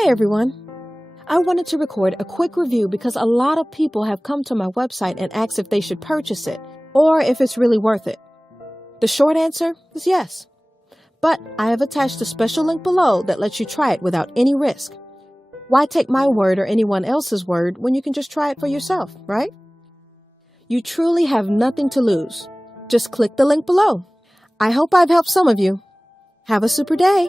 Hey everyone! I wanted to record a quick review because a lot of people have come to my website and asked if they should purchase it or if it's really worth it. The short answer is yes. But I have attached a special link below that lets you try it without any risk. Why take my word or anyone else's word when you can just try it for yourself, right? You truly have nothing to lose. Just click the link below. I hope I've helped some of you. Have a super day!